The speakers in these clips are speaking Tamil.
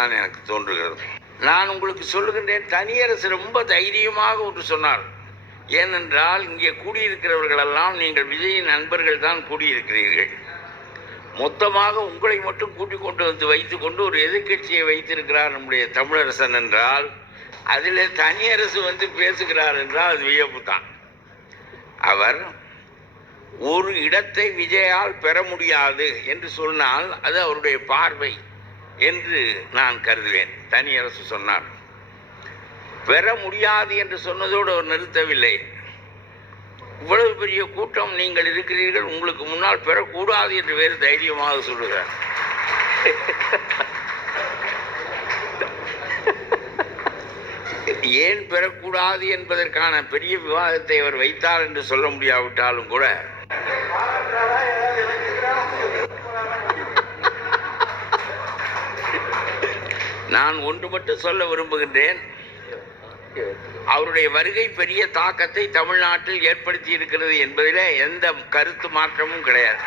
என்றுதான் எனக்கு தோன்றுகிறது. நான் உங்களுக்கு சொல்லுகின்றேன், தனியரசு ரொம்ப தைரியமாக ஒன்று சொன்னார். ஏனென்றால் இங்கே கூடியிருக்கிறவர்களெல்லாம் நீங்கள் விஜயின் நண்பர்கள் தான் கூடியிருக்கிறீர்கள். மொத்தமாக உங்களை மட்டும் கூட்டிக் கொண்டு வந்து வைத்துக்கொண்டு ஒரு எதிர்கட்சியை வைத்திருக்கிறார் நம்முடைய தமிழரசன் என்றால், அதில் தனியரசு வந்து பேசுகிறார் என்றால் அது வியப்பு தான். அவர் ஒரு இடத்தை விஜயால் பெற முடியாது என்று சொன்னால் அது அவருடைய பார்வை என்று நான் கருதுவேன். தனியரசு சொன்னார். பெற முடியாது என்று சொன்னதோடு அவர் நிறுத்தவில்லை. இவ்வளவு பெரிய கூட்டம் நீங்கள் இருக்கிறீர்கள், உங்களுக்கு முன்னால் பெறக்கூடாது என்று வேறு தைரியமாக சொல்லுகிறார். ஏன் பெறக்கூடாது என்பதற்கான பெரிய விவாதத்தை அவர் வைத்தார் என்று சொல்ல முடியாவிட்டாலும் கூட நான் ஒன்று மட்டும் சொல்ல விரும்புகின்றேன். அவருடைய வருகை பெரிய தாக்கத்தை தமிழ்நாட்டில் ஏற்படுத்தி இருக்கிறது என்பதில் எந்த கருத்து மாற்றமும் கிடையாது.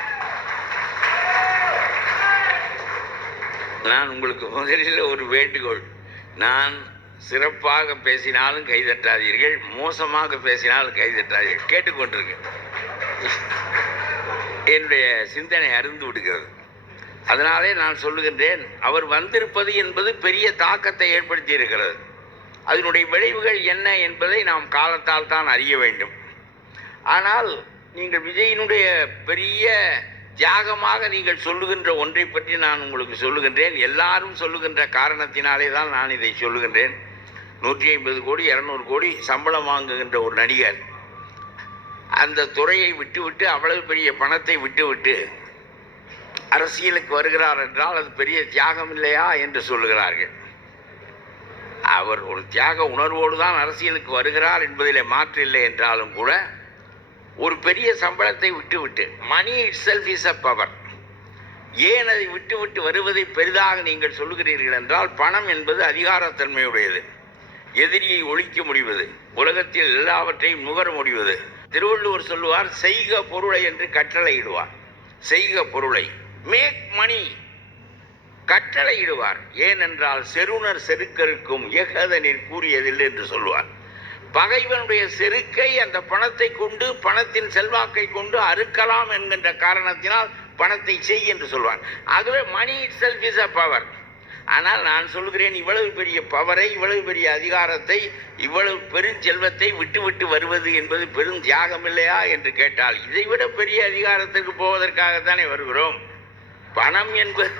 நான் உங்களுக்கு முதலில் ஒரு வேண்டுகோள், நான் சிறப்பாக பேசினாலும் கைதட்டாதீர்கள், மோசமாக பேசினாலும் கைதட்டாதீர்கள். கேட்டுக்கொண்டிருக்கேன். என்னுடைய சிந்தனை அருந்து விடுகிறது. அதனாலே நான் சொல்லுகின்றேன், அவர் வந்திருப்பது என்பது பெரிய தாக்கத்தை ஏற்படுத்தி இருக்கிறது. அதனுடைய விளைவுகள் என்ன என்பதை நாம் காலத்தால் தான் அறிய வேண்டும். ஆனால் நீங்கள் விஜயினுடைய பெரிய தியாகமாக நீங்கள் சொல்லுகின்ற ஒன்றை பற்றி நான் உங்களுக்கு சொல்லுகின்றேன். எல்லாரும் சொல்லுகின்ற காரணத்தினாலே தான் நான் இதை சொல்லுகின்றேன். 150 கோடி 200 கோடி சம்பளம் வாங்குகின்ற ஒரு நடிகர் அந்த துறையை விட்டுவிட்டு, அவ்வளவு பெரிய பணத்தை விட்டுவிட்டு அரசியலுக்கு வருகிறார் என்றால் அது பெரிய தியாகம் இல்லையா என்று சொல்லுகிறார்கள். அவர் ஒரு தியாக உணர்வோடு தான் அரசியலுக்கு வருகிறார் என்பதில் மாற்று இல்லை என்றாலும் கூட, ஒரு பெரிய சம்பளத்தை விட்டுவிட்டு, money itself is a power, ஏன் அதை விட்டுவிட்டு வருவதை பெரிதாக நீங்கள் சொல்லுகிறீர்கள் என்றால், பணம் என்பது அதிகாரத்தன்மையுடையது, எதிரியை ஒழிக்க முடிவது, உலகத்தில் எல்லாவற்றையும் நுகர முடிவது. திருவள்ளுவர் சொல்லுவார், செய்க பொருளை என்று கட்டளையிடுவார். செய்க பொருளை, மேக் மணி, கட்டளையிடுவார். ஏனென்றால் செருணர் செருக்கருக்கும் ஏகதனில் கூறியதில்லை என்று சொல்வார். பகைவனுடைய செருக்கை அந்த பணத்தை கொண்டு, பணத்தின் செல்வாக்கை கொண்டு அறுக்கலாம் என்கின்ற காரணத்தினால் பணத்தை செய் என்று சொல்வார். ஆகவே money itself is a power. ஆனால் நான் சொல்கிறேன், இவ்வளவு பெரிய பவரை, இவ்வளவு பெரிய அதிகாரத்தை, இவ்வளவு பெருஞ்செல்வத்தை விட்டு வருவது என்பது பெரும் தியாகம் இல்லையா என்று கேட்டால், இதைவிட பெரிய அதிகாரத்திற்கு போவதற்காகத்தானே வருகிறோம். பணம் என்பது